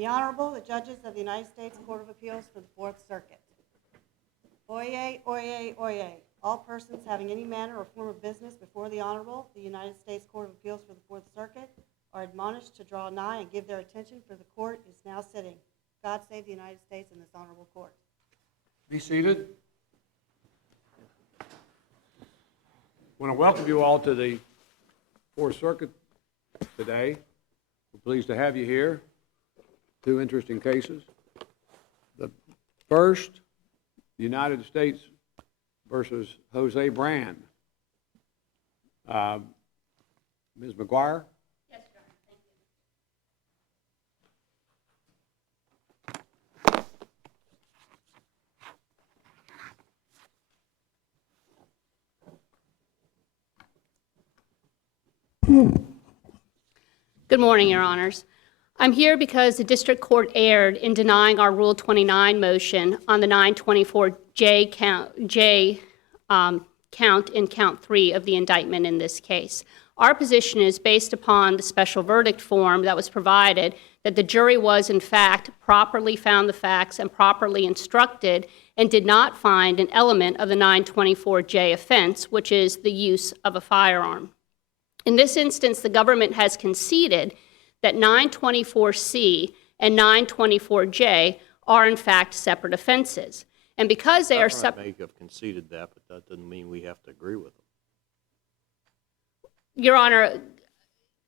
The Honorable, the Judges of the United States Court of Appeals for the Fourth Circuit. Oyez, oyez, oyez. All persons having any manner or form of business before the Honorable, the United States Court of Appeals for the Fourth Circuit, are admonished to draw nigh and give their attention, for the court is now sitting. God save the United States and this honorable court. Be seated. I want to welcome you all to the Fourth Circuit today. We're pleased to have you here. Two interesting cases. The first, the United States versus Jose Bran. Ms. McGuire? Yes, Your Honor. Thank you. Good morning, Your Honors. I'm here because the District Court erred in denying our Rule 29 motion on the 924J count in Count 3 of the indictment in this case. Our position is based upon the special verdict form that was provided that the jury was, in fact, properly found the facts and properly instructed and did not find an element of the 924J offense, which is the use of a firearm. In this instance, the government has conceded that 924C and 924J are, in fact, separate offenses. And because they are separate... may have conceded that, but that doesn't mean we have to agree with them. Your Honor,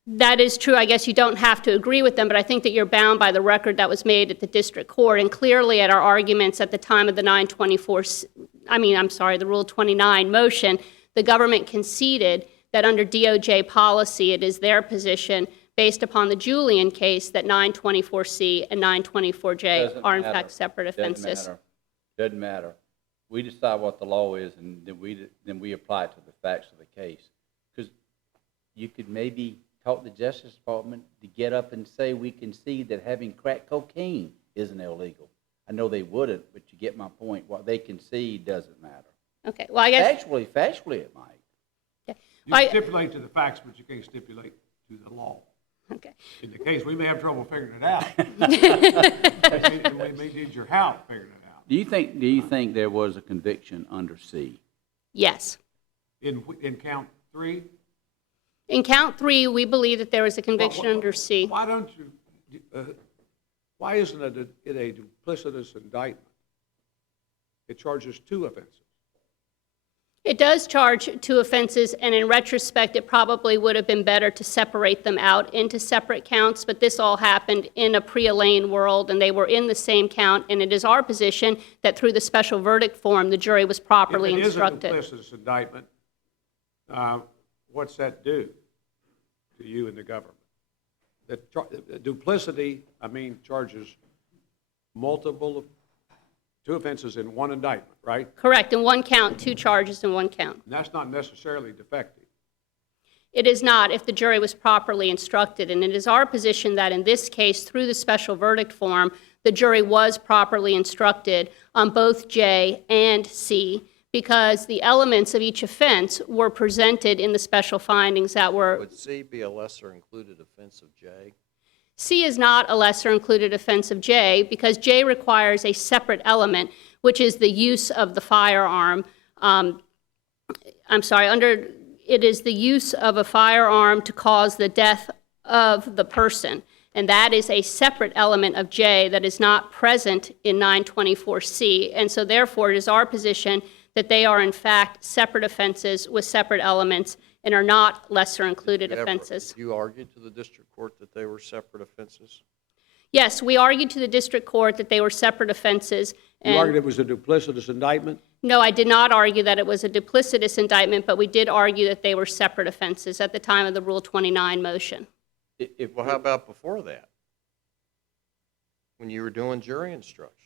that is true. I guess you don't have to agree with them, but I think that you're bound by the record that was made at the District Court. And clearly at our arguments at the time of the the Rule 29 motion, the government conceded that under DOJ policy, it is their position based upon the Julian case that 924C and 924J are in fact separate offenses. Doesn't matter. We decide what the law is, and then we apply it to the facts of the case. Because you could maybe talk the Justice Department to get up and say we concede that having crack cocaine isn't illegal. I know they wouldn't, but you get my point. What they concede doesn't matter. Okay. Well, I guess factually it might. Okay. You can stipulate to the facts, but you can't stipulate to the law. Okay. In the case, we may have trouble figuring it out. We may need your help figuring it out. Do you think there was a conviction under C? Yes. In count 3? In count 3, we believe that there was a conviction under C. Why don't you? Why isn't it a duplicitous indictment? It charges 2 offenses. It does charge 2 offenses, and in retrospect, it probably would have been better to separate them out into separate counts, but this all happened in a pre-Elaine world, and they were in the same count, and it is our position that through the special verdict form, the jury was properly instructed. If it is a duplicitous indictment, what's that do to you and the government? Duplicity, charges multiple 2 offenses in 1 indictment, right? Correct. In 1 count, 2 charges in 1 count. And that's not necessarily defective. It is not if the jury was properly instructed. And it is our position that in this case, through the special verdict form, the jury was properly instructed on both J and C because the elements of each offense were presented in the special findings that were... Would C be a lesser included offense of J? C is not a lesser included offense of J because J requires a separate element, which is the use of the firearm. It is the use of a firearm to cause the death of the person. And that is a separate element of J that is not present in 924C. And so therefore, it is our position that they are in fact separate offenses with separate elements and are not lesser included offenses. Did you argue to the district court that they were separate offenses? Yes, we argued to the district court that they were separate offenses. You argued it was a duplicitous indictment? No, I did not argue that it was a duplicitous indictment, but we did argue that they were separate offenses at the time of the Rule 29 motion. Well, how about before that? When you were doing jury instructions?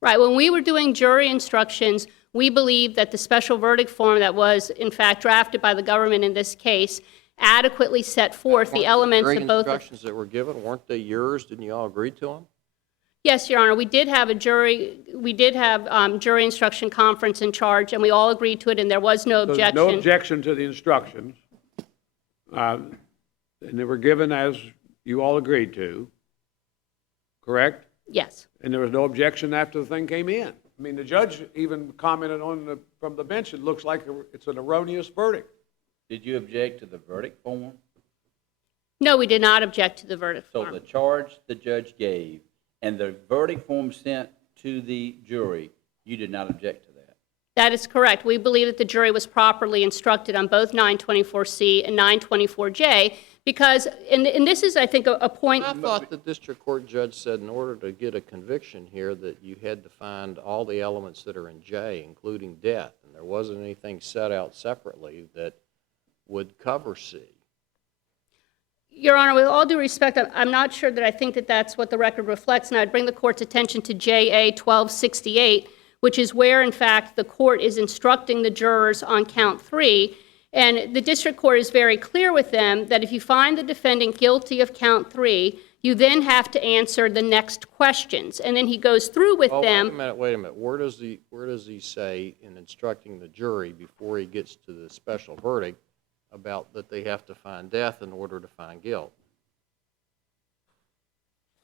Right, when we were doing jury instructions, we believe that the special verdict form that was, in fact, drafted by the government in this case adequately set forth the elements of both. The instructions that were given, weren't they yours? Didn't you all agree to them? Yes, Your Honor. We did have jury instruction conference in charge, and we all agreed to it, and there was no objection. No objection to the instructions, and they were given as you all agreed to. correct? Yes. And there was no objection after the thing came in. I mean, the judge even commented from the bench, it looks like it's an erroneous verdict. Did you object to the verdict form? No, we did not object to the verdict So form. the charge the judge gave and the verdict form sent to the jury, you did not object to that? That is correct. We believe that the jury was properly instructed on both 924C and 924J because, and this is, I think, a point. I thought the district court judge said in order to get a conviction here that you had to find all the elements that are in J, including death, and there wasn't anything set out separately that would cover C. Your Honor, with all due respect, I'm not sure that I think that that's what the record reflects, and I'd bring the court's attention to JA 1268, which is where, in fact, the court is instructing the jurors on count 3, and the district court is very clear with them that if you find the defendant guilty of count 3, you then have to answer the next questions, and then he goes through with them. Wait a minute. Where does he say in instructing the jury before he gets to the special verdict about that they have to find death in order to find guilt?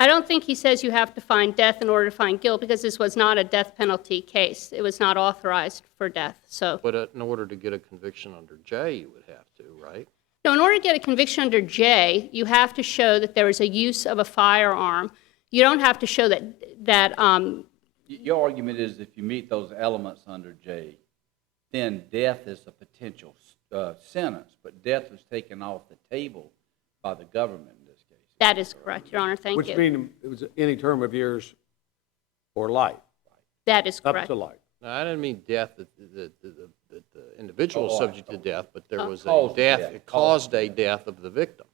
I don't think he says you have to find death in order to find guilt because this was not a death penalty case. It was not authorized for death. So, But in order to get a conviction under J, you would have to, right? no, in order to get a conviction under J, you have to show that there is a use of a firearm. You don't have to show that Your argument is if you meet those elements under J, then death is a potential sentence, but death was taken off the table by the government in this case. that is correct, Your Honor. Thank you. Which means it was any term of years or life, That is up correct. to life. No, I didn't mean death that the individual is subject to death, but there was a Caused death, death. it caused a death of the victim.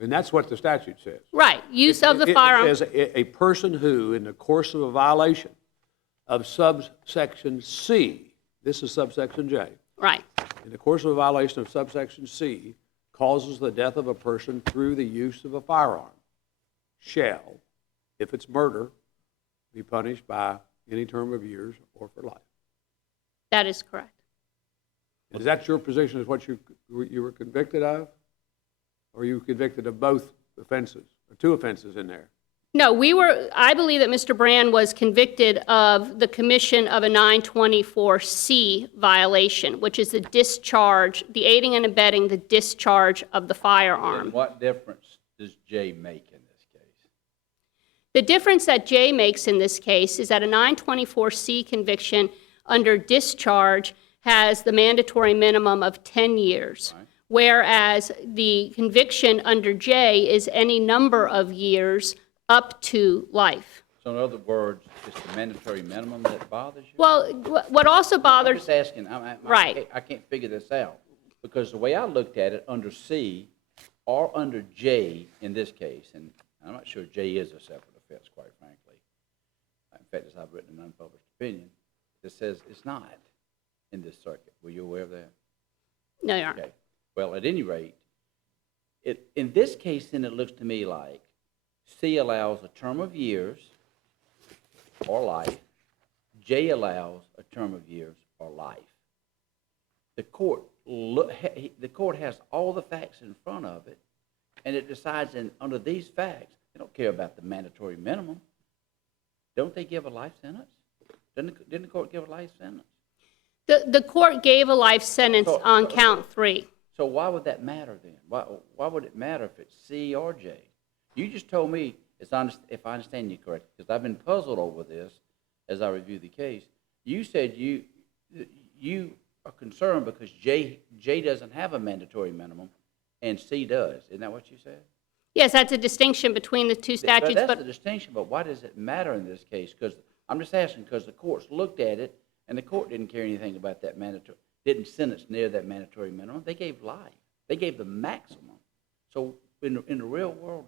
And that's what the statute says. Right. Use of the It firearm. says a person who, in the course of a violation of subsection C, this is subsection J, Right. in the course of a violation of subsection C, causes the death of a person through the use of a firearm, shall, if it's murder, be punished by any term of years or for life. That is correct. Is that your position, is what you were convicted of? Or were you convicted of both offenses, or two offenses in there? No, I believe that Mr. Bran was convicted of the commission of a 924C violation, which is the discharge, the aiding and abetting the discharge of the firearm. And what difference does J make in this case? The difference that J makes in this case is that a 924C conviction under discharge has the mandatory minimum of 10 years, Right. whereas the conviction under J is any number of years up to life. So in other words, it's the mandatory minimum that bothers you? Well, what also I'm bothers, just asking, Right. I can't figure this out, because the way I looked at it, under C or under J in this case, and I'm not sure J is a separate offense, quite frankly. In fact, as I've written an unpublished opinion, that says it's not in this circuit. Were you aware of that? no, Your Honor. Okay. Well, at any rate, in this case, then it looks to me like C allows a term of years or life. J allows a term of years or life. The court has all the facts in front of it, and it decides under these facts, they don't care about the mandatory minimum. Don't they give a life sentence? Didn't the court give a life sentence? The court gave a life sentence on count 3. So why would that matter then? Why would it matter if it's C or J? You just told me, if I understand you correctly, because I've been puzzled over this as I review the case. You said you are concerned because J doesn't have a mandatory minimum and C does. Isn't that what you said? Yes, that's a distinction between the two statutes, That's but the distinction, but why does it matter in this case? Because I'm just asking because the courts looked at it and the court didn't care anything about that mandatory, didn't sentence near that mandatory minimum. They gave life. They gave the maximum. So in the real world,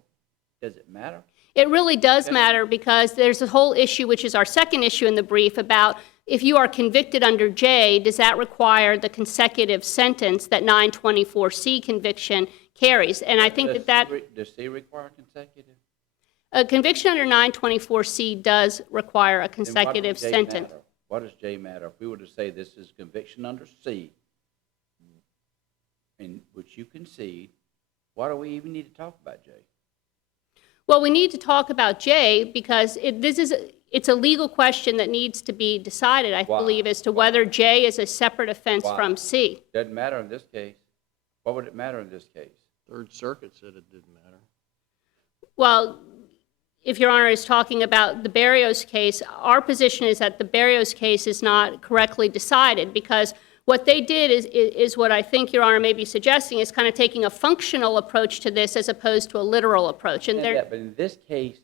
does it matter? it really does matter because there's a whole issue, which is our second issue in the brief, about if you are convicted under J, does that require the consecutive sentence that 924C conviction carries? And I think that Does C require consecutive? a conviction under 924C does require a Then consecutive why does J sentence. matter? Why does J matter? If we were to say this is conviction under C, in which you concede, why do we even need to talk about J? Well, we need to talk about J because it's a legal question that needs to be decided, I Why? believe, as to whether J is a separate offense Why? from C. Doesn't matter in this case. Why would it matter in this case? Third Circuit said it didn't matter. Well, if Your Honor is talking about the Barrios case, our position is that the Barrios case is not correctly decided because what they did is what I think Your Honor may be suggesting is kind of taking a functional approach to this as opposed to a literal approach. And But in this case,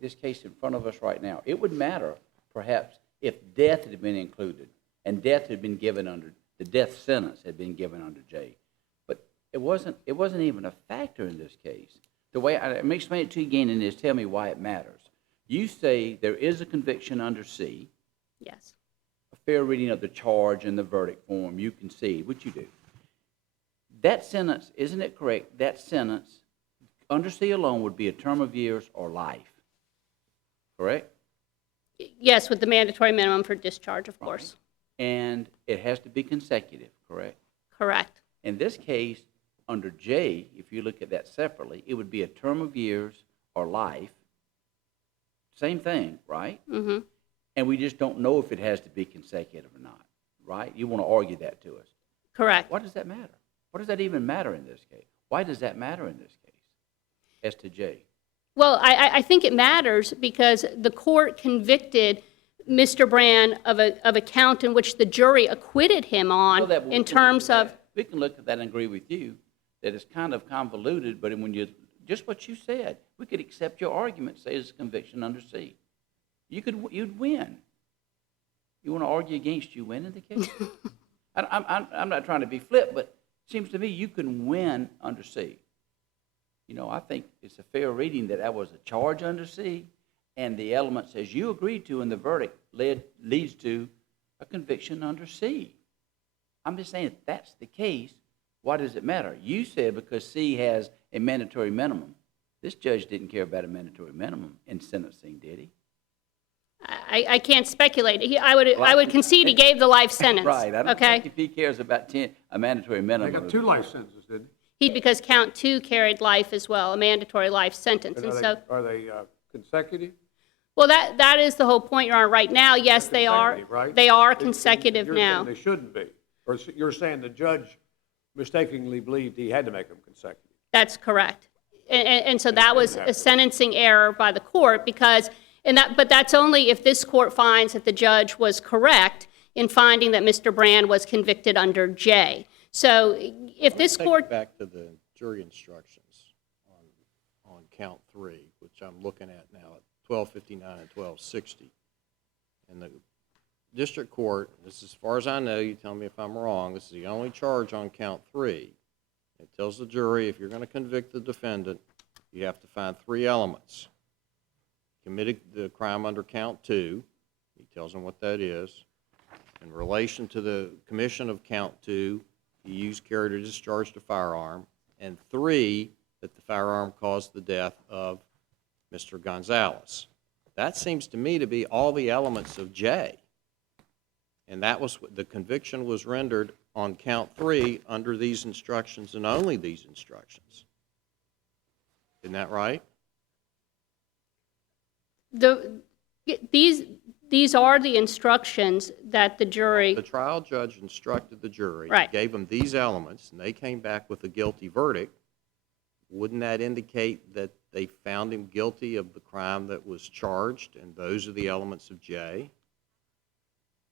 this case in front of us right now, it would matter perhaps if death had been included and death had been given under, the death sentence had been given under J. But it wasn't even a factor in this case. The way let me explain it to you again and just tell me why it matters. You say there is a conviction under C. Yes. A fair reading of the charge and the verdict form, you concede, which you do. That sentence, isn't it correct, that sentence under C alone would be a term of years or life, correct? Yes, with the mandatory minimum for discharge, of course. And it has to be consecutive, correct? Correct. In this case, under J, if you look at that separately, it would be a term of years or life. Same thing, right? Mm-hmm. And we just don't know if it has to be consecutive or not, right? You want to argue that to us. Correct. Why does that matter? What does that even matter in this case? Why does that matter in this case as to J? Well, I think it matters because the court convicted Mr. Bran of a count in which the jury acquitted him on in terms of... We can look at that and agree with you that it's kind of convoluted, but when you, just what you said, we could accept your argument, say it's a conviction under C. You'd win. You want to argue against you winning the case? I'm not trying to be flip, but it seems to me you can win under C. You know, I think it's a fair reading that was a charge under C, and the elements, as you agreed to in the verdict, leads to a conviction under C. I'm just saying if that's the case, why does it matter? You said because C has a mandatory minimum. This judge didn't care about a mandatory minimum in sentencing, did he? I can't speculate. I would concede he gave the life sentence. Right. I don't okay? think if he cares about a mandatory minimum. They got 2 life sentences, didn't Because count 2 carried life as well, a mandatory life sentence. they? And Are they consecutive? well, that is the whole point, Your Honor. Right now, yes, they are. Right? They are consecutive You're now. saying they shouldn't be. Or you're saying the judge mistakenly believed he had to make them consecutive. That's correct. And so that was a sentencing error by the court because, but that's only if this court finds that the judge was correct in finding that Mr. Bran was convicted under J. So if this court... Back to the jury instructions on count 3, which I'm looking at now at 1259 and 1260. And the district court, this is as far as I know, you tell me if I'm wrong, this is the only charge on count 3. It tells the jury if you're going to convict the defendant, you have to find 3 elements. Committed the crime under count 2, he tells them what that is. In relation to the commission of count 2, he used, carried, or discharged a firearm. And 3, that the firearm caused the death of Mr. Gonzalez. That seems to me to be all the elements of J. And that was, the conviction was rendered on count 3 under these instructions and only these instructions. Isn't that right? These are the instructions that the jury... The trial judge instructed the jury, right. Gave them these elements, and they came back with a guilty verdict. Wouldn't that indicate that they found him guilty of the crime that was charged, and those are the elements of J,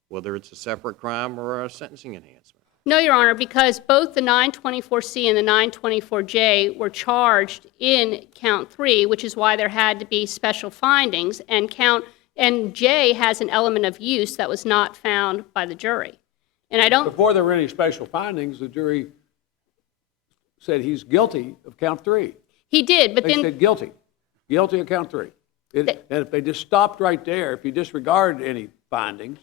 whether it's a separate crime or a sentencing enhancement? No, Your Honor, because both the 924C and the 924J were charged in count 3, which is why there had to be special findings, and J has an element of use that was not found by the jury. And I don't... Before there were any special findings, the jury said he's guilty of count 3. He did, but They then... said guilty of count 3. And if they just stopped right there, if you disregard any findings,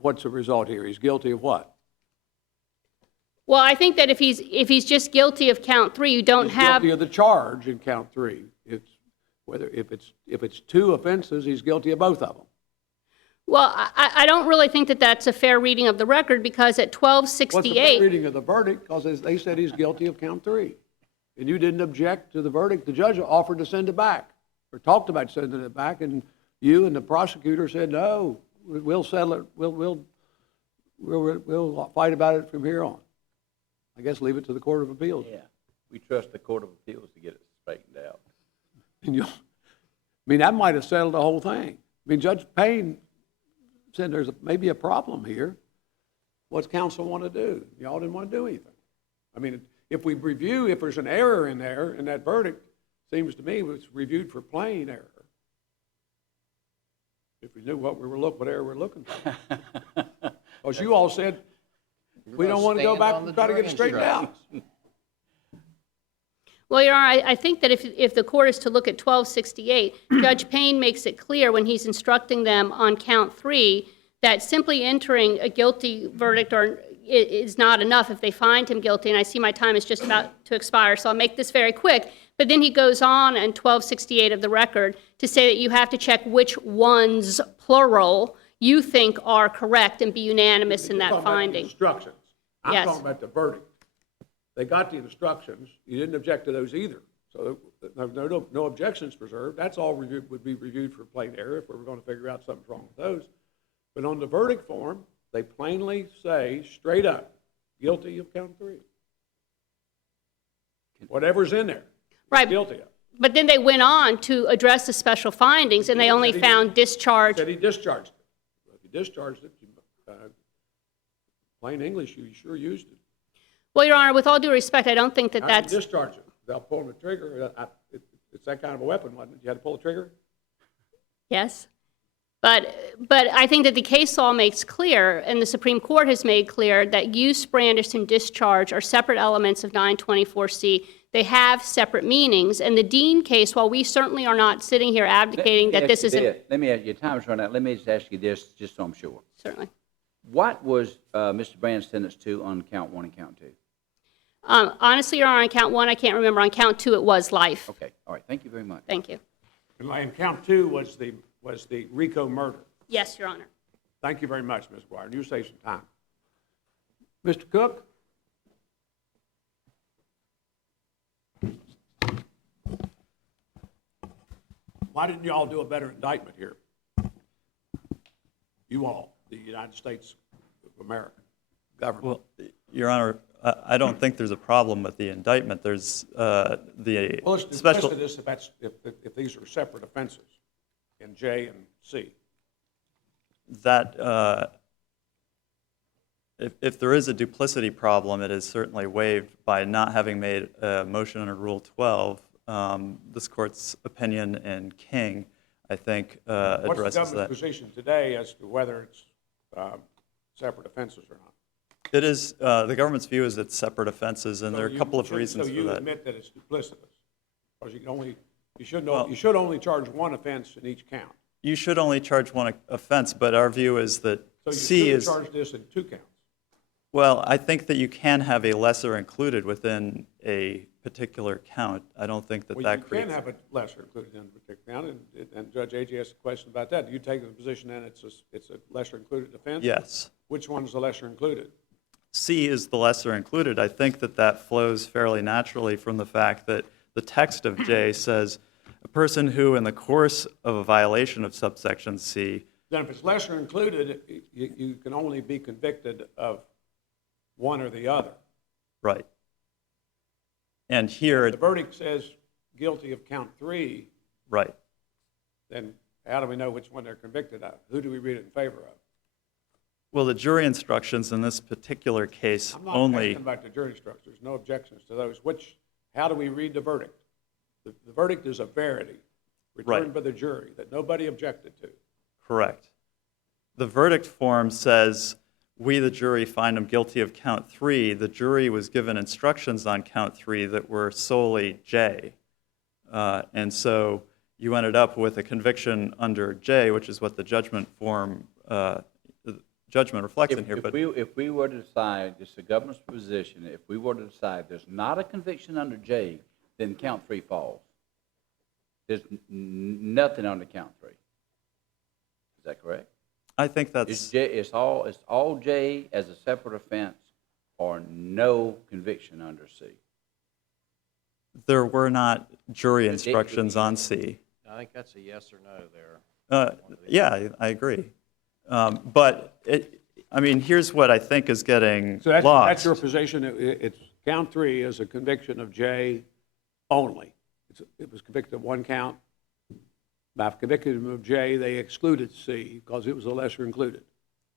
what's the result here? He's guilty of what? Well, I think that if he's just guilty of count 3, you don't have... Guilty of the charge in count 3. If it's 2 offenses, he's guilty of both of them. Well, I don't really think that that's a fair reading of the record because at 1268... What's the fair reading of the verdict? Because they said he's guilty of count 3. and you didn't object to the verdict, the judge offered to send it back, or talked about sending it back, and you and the prosecutor said, no, we'll settle it, we'll fight about it from here on. I guess leave it to the Court of Appeals. Yeah, we trust the Court of Appeals to get it straightened out. And I mean, that might have settled the whole thing. I mean, Judge Payne said there's maybe a problem here. What's counsel want to do? Y'all didn't want to do anything. I mean, if we review, if there's an error in there, in that verdict, seems to me it was reviewed for plain error. If we knew what error we're looking for. Because you all said, we don't want to go back and try to get it straightened out. Well, Your Honor, I think that if the court is to look at 1268, Judge Payne makes it clear when he's instructing them on count 3 that simply entering a guilty verdict is not enough if they find him guilty. And I see my time is just about to expire, so I'll make this very quick. But then he goes on in 1268 of the record to say that you have to check which ones, plural, you think are correct and be unanimous in that finding. Instructions. I'm Yes. talking about the verdict. They got the instructions. You didn't object to those either. So no objections preserved. That's all would be reviewed for plain error if we were going to figure out something's wrong with those. But on the verdict form, they plainly say straight up, guilty of count 3. Whatever's in there, Right. guilty of. But then they went on to address the special findings, and they only found discharge. Said he discharged it. Well, if he discharged it, plain English, you sure used it. Well, Your Honor, with all due respect, I don't think that How do you that's... discharge it? Without pulling the trigger? It's that kind of a weapon, wasn't it? You had to pull the trigger? Yes. But I think that the case law makes clear, and the Supreme Court has made clear, that use, brandish, and discharge are separate elements of 924C. They have separate meanings. And the Dean case, while we certainly are not sitting here advocating that this isn't... Let me ask, your time's run out. Let me just ask you this, just so I'm sure. Certainly. What was Mr. Bran sentenced to on count 1 and count 2? Honestly, Your Honor, on count 1, I can't remember. On count 2, it was life. Okay, all right, thank you very much. Thank you. And count 2 was the RICO murder. Yes, Your Honor. Thank you very much, Ms. Guire. You saved some time. Mr. Cook? Why didn't you all do a better indictment here? You all, the United States of America government. Well, Your Honor, I don't think there's a problem with the indictment. There's the Well, let's special... do this if these are separate offenses in J and C. That, if there is a duplicity problem, it is certainly waived by not having made a motion under Rule 12. This Court's opinion in King, I think, addresses What's the government's that. position today as to whether it's separate offenses or not? It is, the government's view is it's separate offenses, and there are a couple of reasons So for you that. admit that it's duplicitous? Because you should only charge one offense in each count. You should only charge one offense, but our view is that So C you is... should charge this in 2 counts. Well, I think that you can have a lesser included within a particular count. I don't think that Well, that creates... you can have a lesser included in a particular count, and Judge Agee asked a question about that. Do you take the position then it's a lesser included offense? Yes. Which one's the lesser included? C is the lesser included. I think that that flows fairly naturally from the fact that the text of J says a person who, in the course of a violation of subsection C... Then if it's lesser included, you can only be convicted of one or the other. Right. And here... The verdict says guilty of count 3. Right. Then how do we know which one they're convicted of? Who do we read it in favor of? Well, the jury instructions in this particular case I'm not only... asking about the jury instructions. No objections to those. How do we read the verdict? The verdict is a verity returned Right. by the jury that nobody objected to. Correct. The verdict form says, we, the jury, find him guilty of count 3. The jury was given instructions on count 3 that were solely J. And so you ended up with a conviction under J, which is what the judgment form, judgment reflects in here. If we were to decide, it's the government's position, if we were to decide there's not a conviction under J, then count 3 falls. There's nothing under count 3. Is that correct? I think that's... It's all J as a separate offense or no conviction under C. There were not jury instructions on C. I think that's a yes or no there. Yeah, I agree. But I mean, here's what I think is getting So that's lost. your position, it's count 3 is a conviction of J only. It was convicted of 1 count. By convicting him of J, they excluded C because it was a lesser included.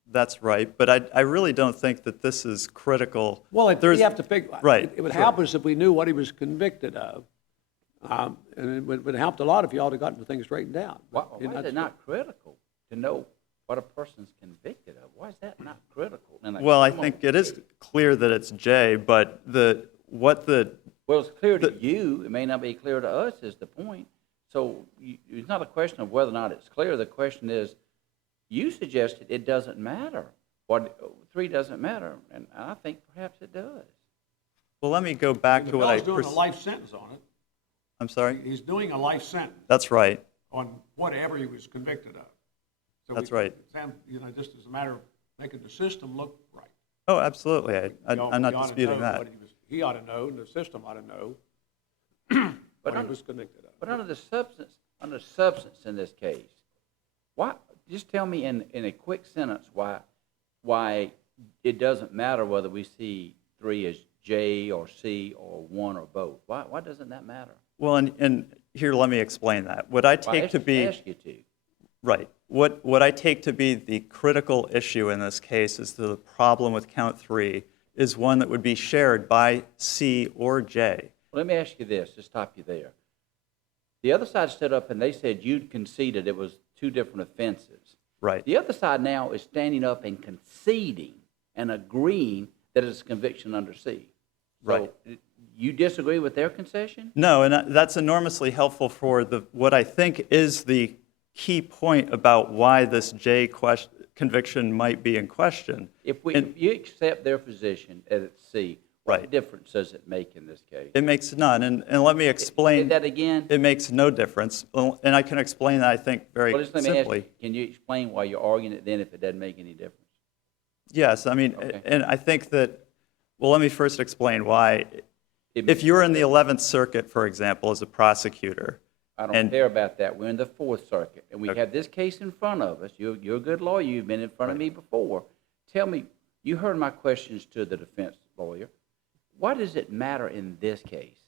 That's right, but I really don't think that this is critical. Well, we have to figure, Right, it would sure. help us if we knew what he was convicted of. And it would have helped a lot if you all had gotten the thing straightened out. Why is it not critical to know what a person's convicted of? Why is that not critical? And Well, I think it is clear that it's J, but Well, it's clear to you. It may not be clear to us, is the point. So it's not a question of whether or not it's clear. The question is, you suggested it doesn't matter. 3 doesn't matter, and I think perhaps it does. Well, let me go back The to what I. fellow's doing a life sentence on it. I'm sorry? He's doing a life sentence That's right. on whatever he was convicted of. So That's right. Just as a matter of making the system look right. Oh, absolutely. I'm You not ought to disputing know that. what he ought to know, and the system ought to know what he was convicted of. But under the substance in this case, why? Just tell me in a quick sentence why it doesn't matter whether we see 3 as J or C or 1 or both. Why doesn't that matter? Well, and here, let me explain that. What I take to be ask you to. right. What I take to be the critical issue in this case is the problem with count 3 is one that would be shared by C or J. Well, let me ask you this, to stop you there. The other side stood up and they said you'd conceded it was 2 different offenses. Right. The other side now is standing up and conceding and agreeing that it's a conviction under C. So Right. You disagree with their concession? No, and that's enormously helpful for what I think is the key point about why this J conviction might be in question. If you accept their position that it's C, what Right. difference does it make in this case? It makes none, and let me explain. Say that again. It makes no difference, and I can explain that, I think, very Well, just let me ask you, simply. can you explain why you're arguing it then if it doesn't make any difference? Yes, I mean, Okay. and I think that, well, let me first explain why. It If you're in the 11th Circuit, for example, as a prosecutor, I don't and- care about that. We're in the 4th Circuit, and we Okay. have this case in front of us. You're a good lawyer. You've been in front of me before. Tell me, you heard my questions to the defense lawyer. Why does it matter in this case?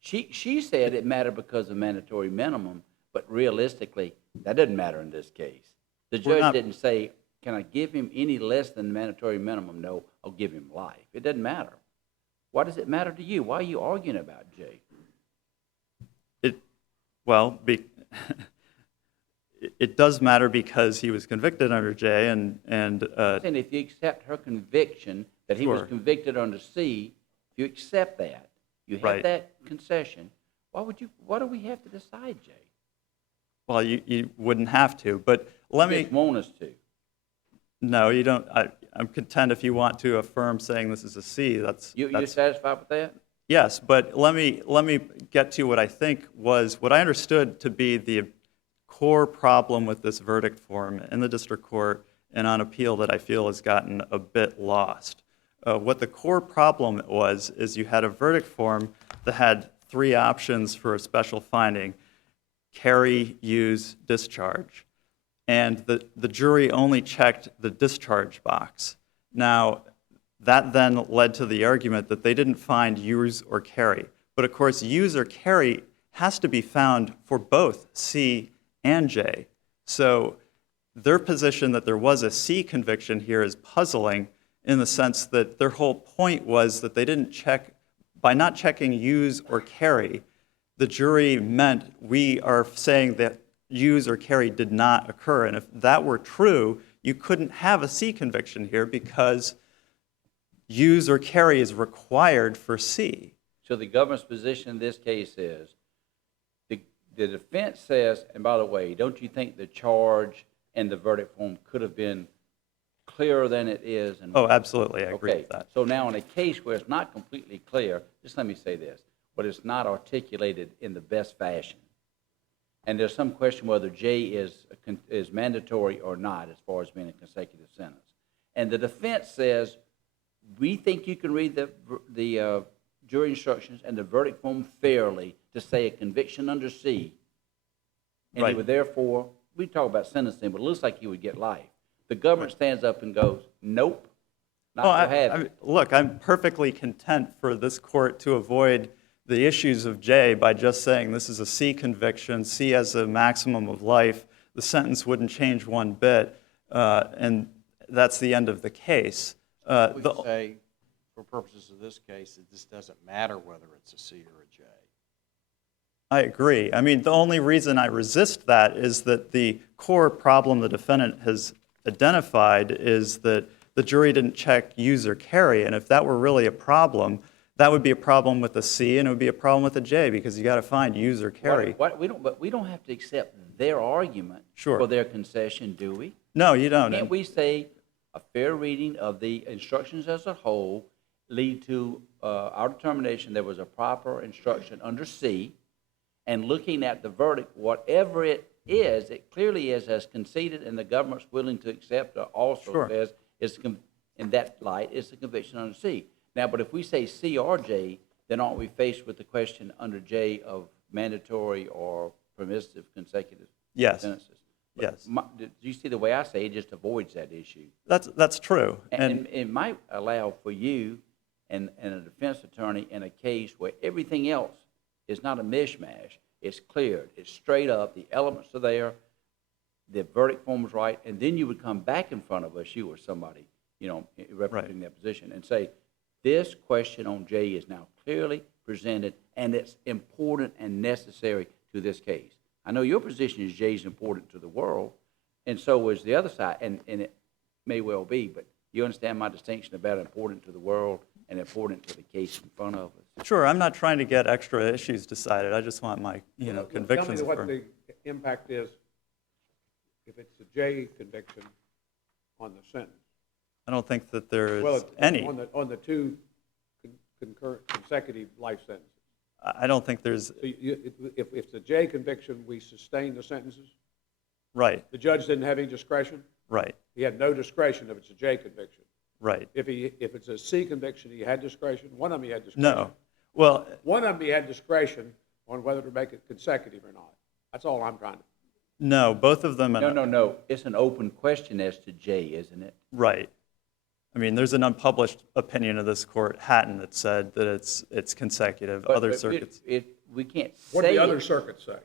She said it mattered because of mandatory minimum, but realistically, that doesn't matter in this case. The We're judge not- didn't say, can I give him any less than the mandatory minimum? No, I'll give him life. It doesn't matter. Why does it matter to you? Why are you arguing about Jay? well, it does matter because he was convicted under J, and And if you accept her conviction that he was Sure. convicted under C, if you accept that, you have Right. that concession, why do we have to decide, Jay? well, you wouldn't have to, but let You me, just want us to. no, you don't, I'm content if you want to affirm saying this is a C, You're that's satisfied with that? yes, but let me get to what I think was, what I understood to be the core problem with this verdict form in the district court and on appeal that I feel has gotten a bit lost. What the core problem was is you had a verdict form that had 3 options for a special finding: carry, use, discharge. And the jury only checked the discharge box. Now, that then led to the argument that they didn't find use or carry. But of course, use or carry has to be found for both C and J. So their position that there was a C conviction here is puzzling in the sense that their whole point was that they didn't check, by not checking use or carry, the jury meant we are saying that use or carry did not occur. And if that were true, you couldn't have a C conviction here because use or carry is required for C. So the government's position in this case is, the defense says, and by the way, don't you think the charge and the verdict form could have been clearer than it is? And Oh, absolutely, I agree okay, with that. so now in a case where it's not completely clear, just let me say this, but it's not articulated in the best fashion, and there's some question whether J is mandatory or not as far as being a consecutive sentence, and the defense says, we think you can read the jury instructions and the verdict form fairly to say a conviction under C, and he Right. would therefore, we talk about sentencing, but it looks like he would get life. The government stands up and goes, nope, not Well, to have it. look, I'm perfectly content for this court to avoid the issues of J by just saying this is a C conviction, C has a maximum of life, the sentence wouldn't change one bit, and that's the end of the case. We could say, for purposes of this case, that this doesn't matter whether it's a C or a J. I agree. I mean, the only reason I resist that is that the core problem the defendant has identified is that the jury didn't check use or carry, and if that were really a problem, that would be a problem with a C and it would be a problem with a J because you got to find use or carry. But we don't have to accept their argument Sure. for their concession, do we? No, you don't. Can't we say a fair reading of the instructions as a whole lead to our determination there was a proper instruction under C, and looking at the verdict, whatever it is, it clearly is as conceded and the government's willing to accept also Sure. says in that light, it's a conviction under C. Now, but if we say C or J, then aren't we faced with the question under J of mandatory or permissive consecutive Yes. sentences? Yes. Do you see the way I say it just avoids that issue? That's true. And it might allow for you and a defense attorney in a case where everything else is not a mishmash. It's cleared. It's straight up. The elements are there. The verdict form is right. And then you would come back in front of us, you or somebody, representing that position, and say, this question on J is now clearly presented, and it's important and necessary to this case. I know your position is J is important to the world, and so is the other side, and it may well be, but you understand my distinction about important to the world and important to the case in front of us. Sure, I'm not trying to get extra issues decided. I just want my, convictions Tell me what affirmed. the impact is if it's a J conviction on the sentence. I don't think that there Well, is any. on the two concurrent consecutive life sentences. I don't think there's, So if it's a J conviction, we sustain the sentences? right, The judge didn't have any discretion? right, He had no discretion if it's a J conviction. right. If it's a C conviction, he had discretion. One of them he had discretion. No. Well, One of them he had discretion on whether to make it consecutive or not. That's all I'm trying to. no, both of them. No. It's an open question as to J, isn't it? Right. I mean, there's an unpublished opinion of this court, Hatton, that said that it's consecutive. Other circuits. We can't What do say the other it. circuits say?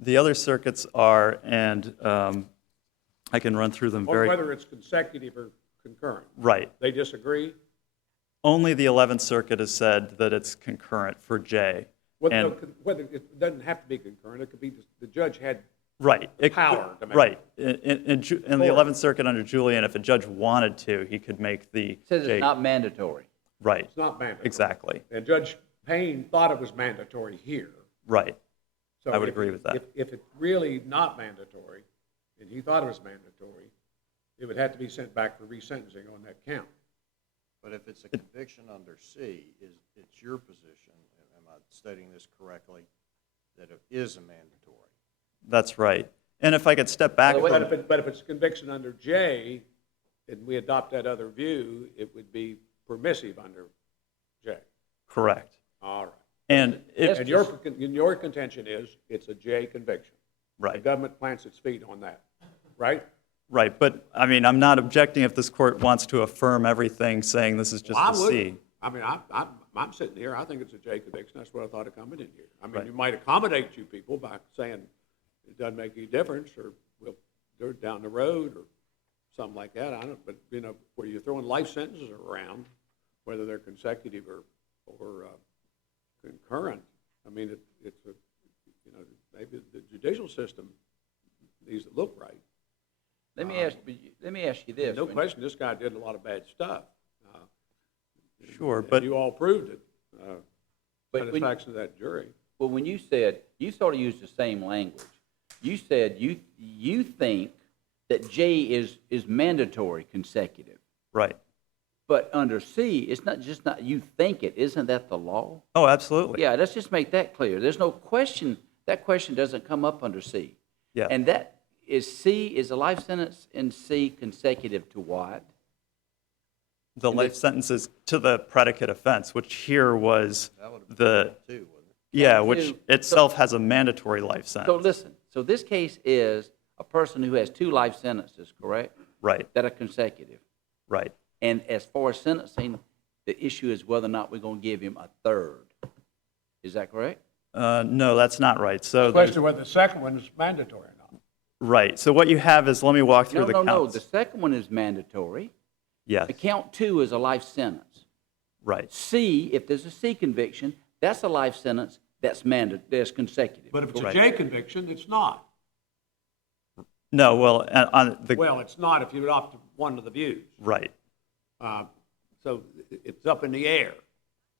The other circuits are, and I can run through them very. Whether it's consecutive or concurrent. Right. They disagree? Only the 11th Circuit has said that it's concurrent for J. Whether And- it doesn't have to be concurrent, it could be the judge had Right. power to make Right. In the 11th Circuit under Julian, if a judge wanted to, he could make the It says J. it's not mandatory. Right. It's not mandatory. Exactly. And Judge Payne thought it was mandatory here. Right. So I would if- agree with that. If it's really not mandatory, and he thought it was mandatory, it would have to be sent back for resentencing on that count. But if it's a conviction under C, it's your position, am I stating this correctly, that it is a mandatory? That's right. And if I could step back. By the way- But if it's a conviction under J, and we adopt that other view, it would be permissive under J. Correct. All right. And if, And your contention is it's a J conviction. The right. government plants its feet on that, right? Right. But I mean, I'm not objecting if this court wants to affirm everything, saying this is just Well, a I would. C. I mean, I'm sitting here, I think it's a J conviction, that's what I thought of coming in here. I mean, Right. you might accommodate you people by saying it doesn't make any difference, or we'll do it down the road, or something like that, I don't, but, where you're throwing life sentences around, whether they're consecutive or concurrent, I mean, it's a, maybe the judicial system needs to look right. Let me ask you this. No question, this guy did a lot of bad stuff. Sure, And but you all proved it, But when- satisfaction of that jury. Well, when you said, you sort of used the same language. You said you think that J is mandatory consecutive. right. But under C, it's not you think it. Isn't that the law? Oh, absolutely. Yeah, let's just make that clear. There's no question, that question doesn't come up under C. Yeah. And that is C, is a life sentence in C consecutive to what? The life sentences to the predicate offense, which here was the, yeah, which two. itself has a mandatory life So sentence. listen, so this case is a person who has 2 life sentences, correct? Right, That are consecutive. right. And as far as sentencing, the issue is whether or not we're going to give him a third. Is that correct? No, that's not right. So, Question whether the second one is mandatory or not. right. So what you have is, let me walk through No, the no, no. counts. The second one is mandatory. Yes, The count 2 is a life sentence. right. C, if there's a C conviction, that's a life sentence that's that's consecutive. But if it's a Right. J conviction, it's not. No, well, on the, Well, it's not if you adopt one of the views. right, So it's up in the air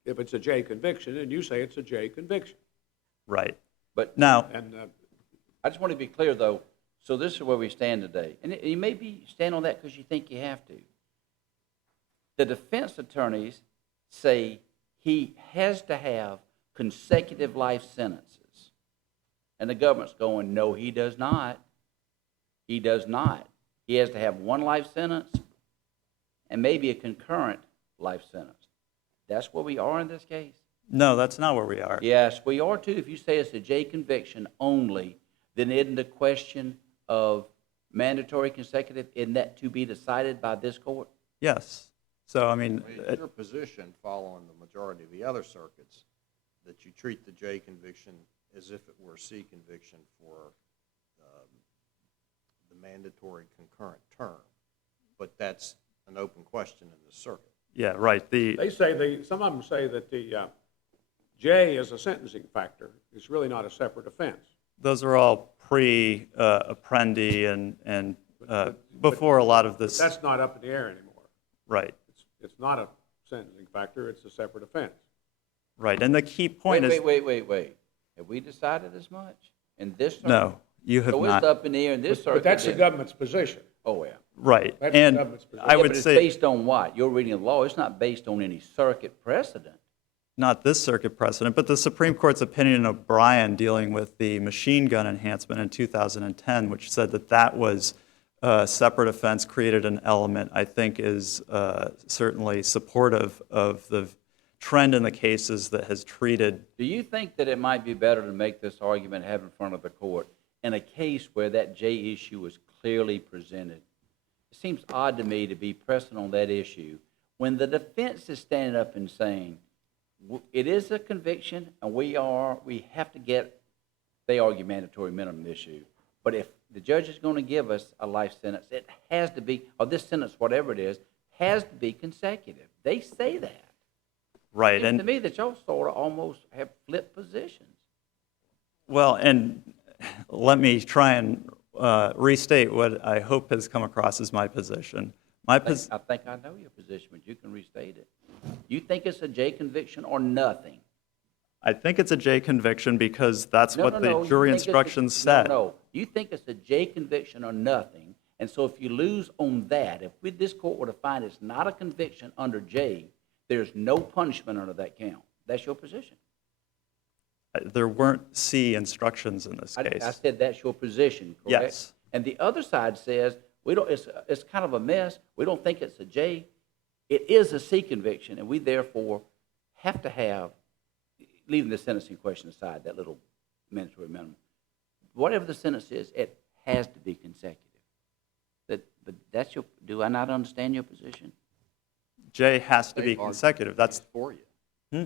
if it's a J conviction, and you say it's a J conviction. right. But Now, And I just want to be clear, though. So this is where we stand today. And you may be stand on that because you think you have to. The defense attorneys say he has to have consecutive life sentences. And the government's going, no, he does not. He does not. He has to have 1 life sentence and maybe a concurrent life sentence. That's where we are in this case. no, that's not where we are. Yes, we are too. If you say it's a J conviction only, then isn't the question of mandatory consecutive, isn't that to be decided by this court? Yes. So, I mean, It's your position, following the majority of the other circuits, that you treat the J conviction as if it were a C conviction for the mandatory concurrent term. But that's an open question in the circuit. yeah, right. they say, some of them say that the J is a sentencing factor. It's really not a separate offense. Those are all pre-Apprendi and before a lot of this. That's not up in the air anymore. Right, It's not a sentencing factor, it's a separate offense. right. And the key point is, Wait. Have we decided as much in this circuit? no, you have So it's not. up in the air in this circuit. But that's the then. government's position. Oh, yeah. Right. That's the And government's position. I Yeah, would but it's say, based on what? Your reading of the law, it's not based on any circuit precedent. not this circuit precedent, but the Supreme Court's opinion in O'Brien dealing with the machine gun enhancement in 2010, which said that that was a separate offense, created an element, I think is certainly supportive of the trend in the cases that has treated. Do you think that it might be better to make this argument and have in front of the court in a case where that J issue was clearly presented? It seems odd to me to be pressing on that issue when the defense is standing up and saying, it is a conviction, and we have to get, they argue mandatory minimum issue. But if the judge is going to give us a life sentence, it has to be, or this sentence, whatever it is, has to be consecutive. They say that. Right. It seems And to me that y'all sort of almost have flipped positions. well, and let me try and restate what I hope has come across as my position. I think I know your position, but you can restate it. You think it's a J conviction or nothing? I think it's a J conviction because that's what the you jury think it's instructions said. No, you think it's a J conviction or nothing, and so if you lose on that, if this court were to find it's not a conviction under J, there's no punishment under that count. That's your position. There weren't C instructions in this I case. said that's your position, correct? Yes. And the other side says, we don't. It's kind of a mess. We don't think it's a J. It is a C conviction, and we therefore have to have, leaving the sentencing question aside, that little mandatory minimum, whatever the sentence is, it has to be consecutive. But that's your, do I not understand your position? J has to be They've argued consecutive. the That's, case for you.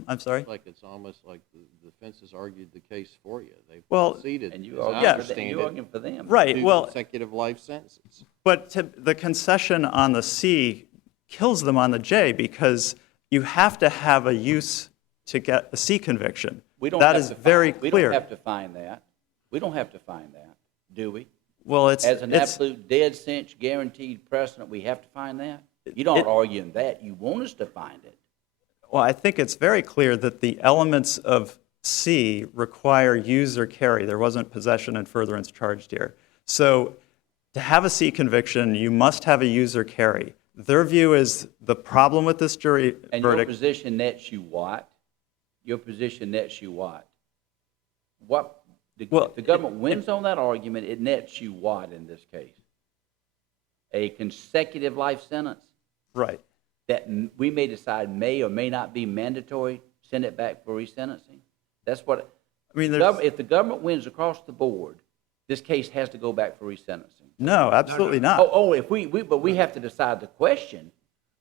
I'm sorry? Like it's almost like the defense has argued the case for you. They've Well, conceded, And you as I argue, understand you it, arguing for them. Right, two well, consecutive life sentences. but the concession on the C kills them on the J because you have to have a use to get a C conviction. We don't That have is to very find, We clear. don't have to find that. We don't have to find that, do we? Well, it's As an it's- absolute dead cinch guaranteed precedent, we have to find that? You don't arguing that. You want us to find it. Well, I think it's very clear that the elements of C require use or carry. There wasn't possession and furtherance charged here. So to have a C conviction, you must have a use or carry. Their view is the problem with this jury And your verdict. position nets you what? Your position nets you what? What? Well, If the government wins on that argument, it nets you what in this case? A consecutive life sentence? Right. that we may decide may or may not be mandatory, send it back for resentencing? That's what, I mean, if the government wins across the board, this case has to go back for resentencing. no, absolutely not. If but we have to decide the question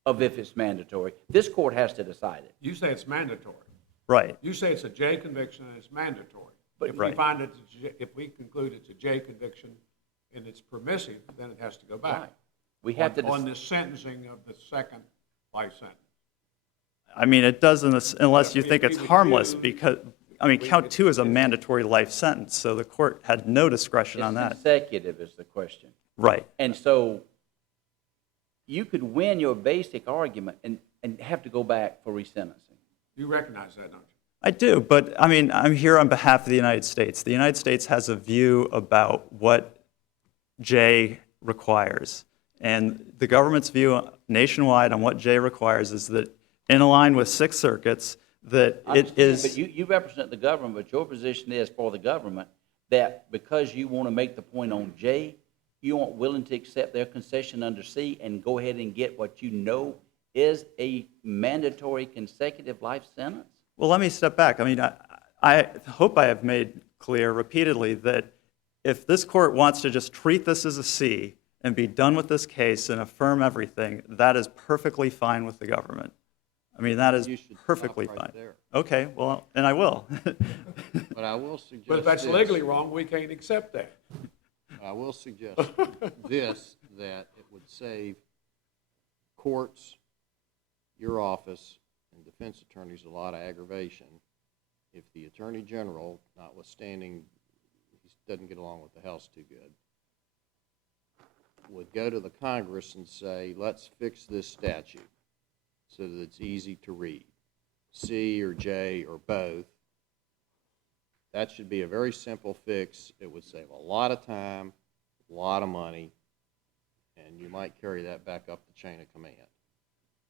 of if it's mandatory. This court has to decide it. You say it's mandatory. Right. You say it's a J conviction and it's mandatory. But- If we Right. find it, if we conclude it's a J conviction and it's permissive, then it has to go back. Right. We have to On the sentencing of the second life sentence. I mean, it doesn't, unless you If think we it's would harmless, do- because, I mean, count two is a mandatory life sentence, so the court had no discretion on It's that. consecutive is the question. Right. And so you could win your basic argument and have to go back for resentencing. You recognize that, don't you? I do, but I mean, I'm here on behalf of the United States. The United States has a view about what J requires. And the government's view nationwide on what J requires is that, in line with Six Circuits, that I it understand, is. But you represent the government, but your position is for the government that because you want to make the point on J, you aren't willing to accept their concession under C and go ahead and get what you know is a mandatory consecutive life sentence? Well, let me step back. I mean, I hope I have made clear repeatedly that if this court wants to just treat this as a C and be done with this case and affirm everything, that is perfectly fine with the government. I mean, that is You should perfectly stop right fine. there. Okay, well, and I will. But I will suggest But if that's this. legally wrong, we can't accept that. I will suggest this, that it would save courts, your office, and defense attorneys a lot of aggravation if the Attorney General, notwithstanding he doesn't get along with the House too good, would go to the Congress and say, let's fix this statute so that it's easy to read, C or J or both. That should be a very simple fix. It would save a lot of time, a lot of money, and you might carry that back up the chain of command.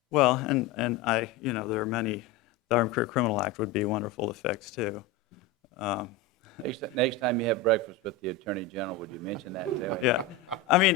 Well, and I, you know, there are many, the Armed Career Criminal Act would be wonderful to fix too. Next time you have breakfast with the Attorney General, would you mention that to him? Yeah. I mean,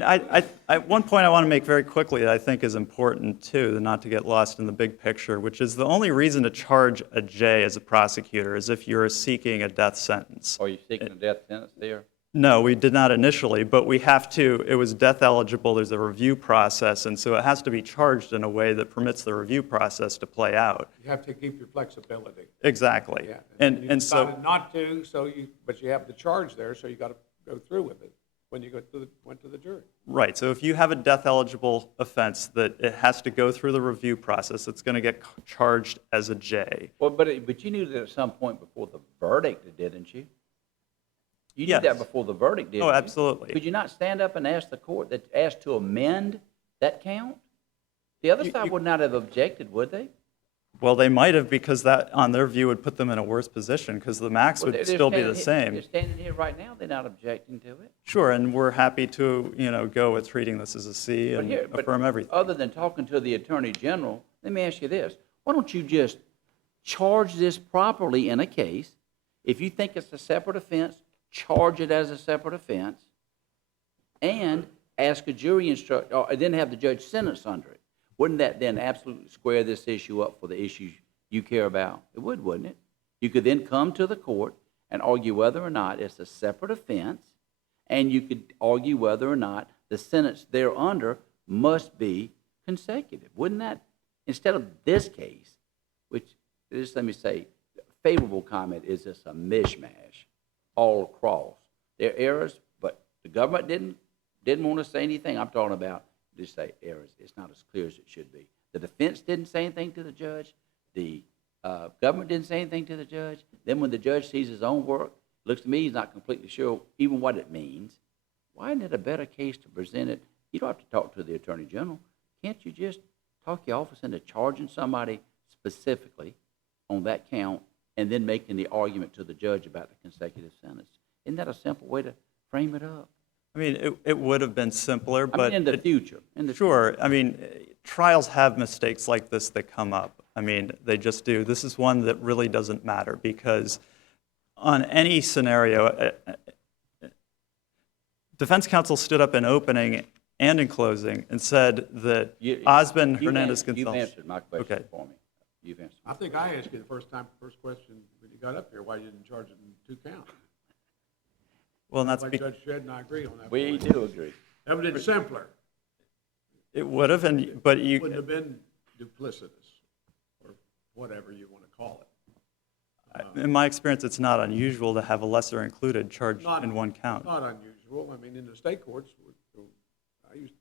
one point I want to make very quickly that I think is important too, not to get lost in the big picture, which is the only reason to charge a J as a prosecutor is if you're seeking a death sentence. Are you seeking a death sentence there? No, we did not initially, but we have to, it was death eligible, there's a review process, and so it has to be charged in a way that permits the review process to play out. You have to keep your flexibility. Exactly. Yeah. You And so, decided not to, but you have the charge there, so you got to go through with it when you went to the jury. right, so if you have a death eligible offense that it has to go through the review process, it's going to get charged as a J. Well, but you knew that at some point before the verdict, didn't you? You Yes. did that before the verdict, didn't you? Oh, absolutely. Could you not stand up and ask the court that asked to amend that count? The other side would not have objected, would they? Well, they might have, because that, on their view, would put them in a worse position, because the max Well, would they're still be the standing same. They're standing here right now, they're not objecting to it. Sure, and we're happy to, you know, go with treating this as a C and affirm everything. Other than talking to the Attorney General, let me ask you this. Why don't you just charge this properly in a case? If you think it's a separate offense, charge it as a separate offense, and ask a jury instruct, or then have the judge sentence under it. Wouldn't that then absolutely square this issue up for the issues you care about? It would, wouldn't it? You could then come to the court and argue whether or not it's a separate offense, and you could argue whether or not the sentence thereunder must be consecutive. Wouldn't that, instead of this case, which, just let me say, favorable comment is just a mishmash all across. There are errors, but the government didn't want to say anything. I'm talking about just say errors. It's not as clear as it should be. The defense didn't say anything to the judge. The government didn't say anything to the judge. Then when the judge sees his own work, looks to me he's not completely sure even what it means. Why isn't it a better case to present it? You don't have to talk to the Attorney General. Can't you just talk your office into charging somebody specifically on that count and then making the argument to the judge about the consecutive sentence? Isn't that a simple way to frame it up? I mean, it would have been simpler, I but mean, in the future. sure. I mean, trials have mistakes like this that come up. I mean, they just do. This is one that really doesn't matter because on any scenario, defense counsel stood up in opening and in closing and said that You- Osmond you've Hernandez an- You've Gonzalez. answered my question Okay. for me. You've answered. I think I asked you the first question when you got up here, why you didn't charge it in 2 counts. Well, and that's Like Judge Shedd and I agree on that. We point. do agree. That would have been simpler. it would have, and but It wouldn't you, have been duplicitous, or whatever you want to call it. in my experience, it's not unusual to have a lesser included charged Not- in one count. Not unusual. I mean, in the state courts, I used to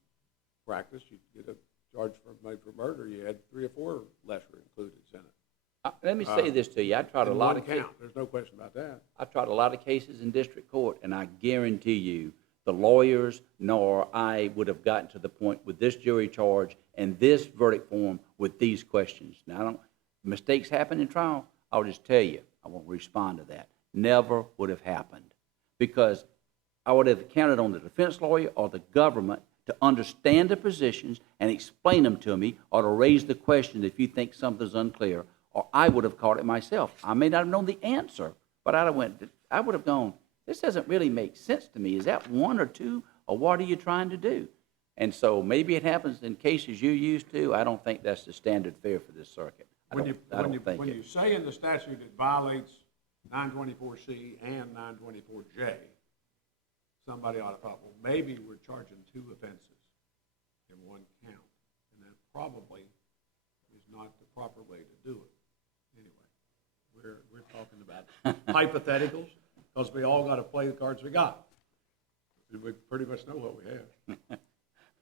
practice, you get a charge made for murder, you had 3 or 4 lesser included in it. Let me say this to you. I tried a In lot one of cases. count, there's no question about that. I tried a lot of cases in district court, and I guarantee you, the lawyers nor I would have gotten to the point with this jury charge and this verdict form with these questions. Now, mistakes happen in trial. I'll just tell you, I won't respond to that. Never would have happened, because I would have counted on the defense lawyer or the government to understand the positions and explain them to me, or to raise the question if you think something's unclear, or I would have caught it myself. I may not have known the answer, but I would have gone, this doesn't really make sense to me. Is that 1 or 2, or what are you trying to do? And so maybe it happens in cases you used to. I don't think that's the standard fare for this circuit. I don't think When it. you say in the statute it violates 924C and 924J, somebody ought to thought, well, maybe we're charging 2 offenses in 1 count, and that probably is not the proper way to do it. Anyway, we're talking about hypotheticals, because we all got to play the cards we got. We pretty much know what we have.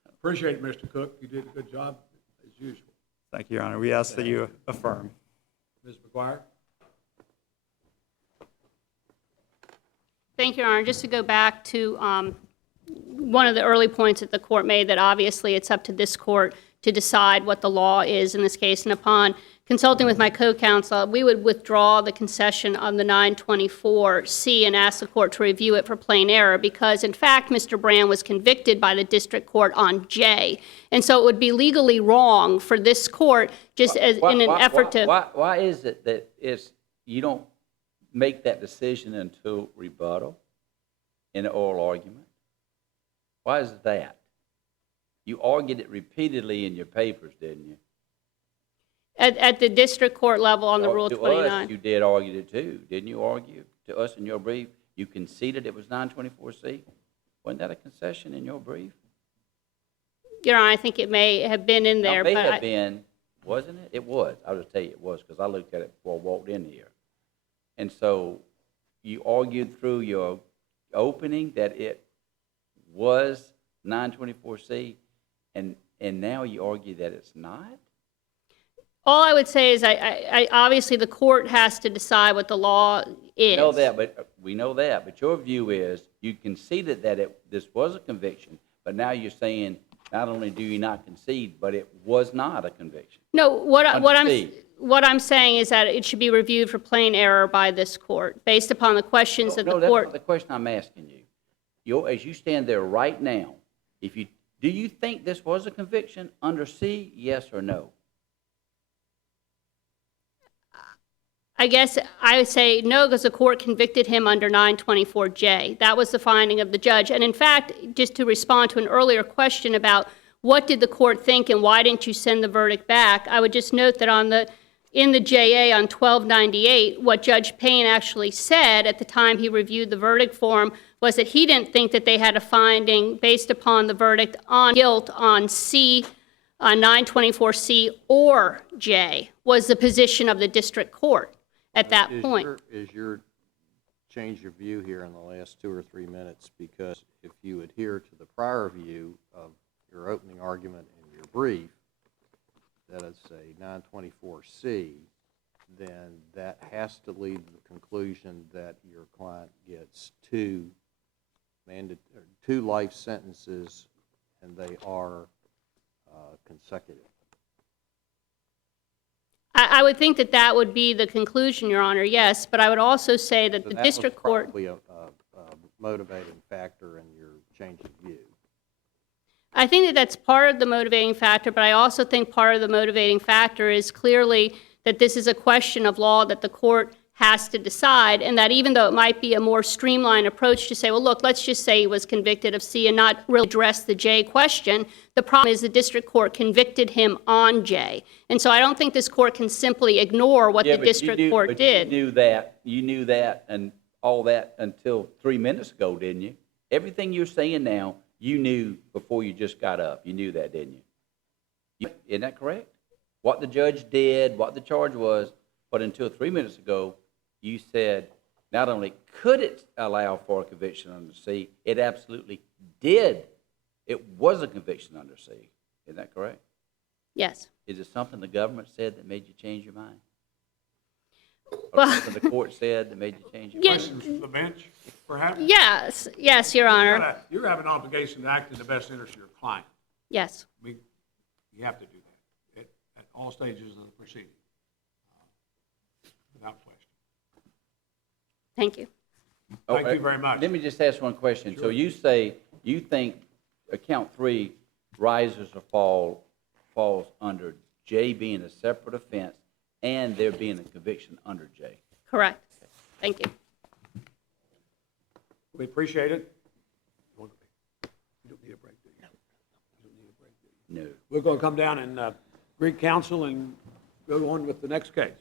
Appreciate it, Mr. Cook. You did a good job, as usual. Thank you, Your Honor. We ask that you affirm. Ms. McGuire? Thank you, Your Honor. Just to go back to one of the early points that the court made, that obviously it's up to this court to decide what the law is in this case. And upon consulting with my co-counsel, we would withdraw the concession on the 924C and ask the court to review it for plain error, because, in fact, Mr. Bran was convicted by the district court on J. And so it would be legally wrong for this court, just as in an effort to... Why is it that you don't make that decision until rebuttal in an oral argument? Why is that? You argued it repeatedly in your papers, didn't you? At the district court level on the Rule To 29. us, you did argue it too. Didn't you argue to us in your brief? You conceded it was 924C? Wasn't that a concession in your brief? Your Honor, I think it may have been in there, It may but have been, wasn't it? It was. I'll just tell you it was, because I looked at it before I walked in here. And so you argued through your opening that it was 924C, and now you argue that it's not? all I would say is I obviously the court has to decide what the law is. We know that, but your view is you conceded that this was a conviction, but now you're saying not only do you not concede, but it was not a conviction. No, what I'm saying is that it should be reviewed for plain error by this court, based upon the questions that the No, that's court... not the question I'm asking you. As you stand there right now, do you think this was a conviction under C, yes or no? I guess I would say no, because the court convicted him under 924J. That was the finding of the judge. And in fact, just to respond to an earlier question about what did the court think and why didn't you send the verdict back, I would just note that in the JA on 1298, what Judge Payne actually said at the time he reviewed the verdict form was that he didn't think that they had a finding based upon the verdict on guilt on C, 924C or J, was the position of the district court at that point. Is your change your view here in the last 2 or 3 minutes? Because if you adhere to the prior view of your opening argument in your brief, that it's a 924C, then that has to lead to the conclusion that your client gets two life sentences, and they are consecutive. I would think that that would be the conclusion, Your Honor, yes, but I would also say that the district court... That was probably a motivating factor in your change of view. I think that that's part of the motivating factor, but I also think part of the motivating factor is clearly that this is a question of law that the court has to decide, and that even though it might be a more streamlined approach to say, well, look, let's just say he was convicted of C and not really address the J question, the problem is the district court convicted him on J. And so I don't think this court can simply ignore what Yeah, the but you district knew- court but did. You knew that and all that until 3 minutes ago, didn't you? Everything you're saying now, you knew before you just got up. You knew that, didn't you? Isn't that correct? What the judge did, what the charge was, but until 3 minutes ago, you said not only could it allow for a conviction under C, it absolutely did. It was a conviction under C. Isn't that correct? Yes. Is it something the government said that made you change your mind? Or Well- something the court said that made you change your Yeah. mind? Questions from the bench, perhaps? Yes, Your Honor. You have an obligation to act in the best interest of your client. Yes. I mean, you have to do that at all stages of the proceeding, without question. Thank you. Thank you very much. Let me just ask one question. So you say, you think account 3 rises or falls under J being a separate offense and there being a conviction under J? Correct. Thank you. We appreciate it. You don't need a break, do you? You don't need a break, do you? No. We're going to come down and Greek counsel and go on with the next case.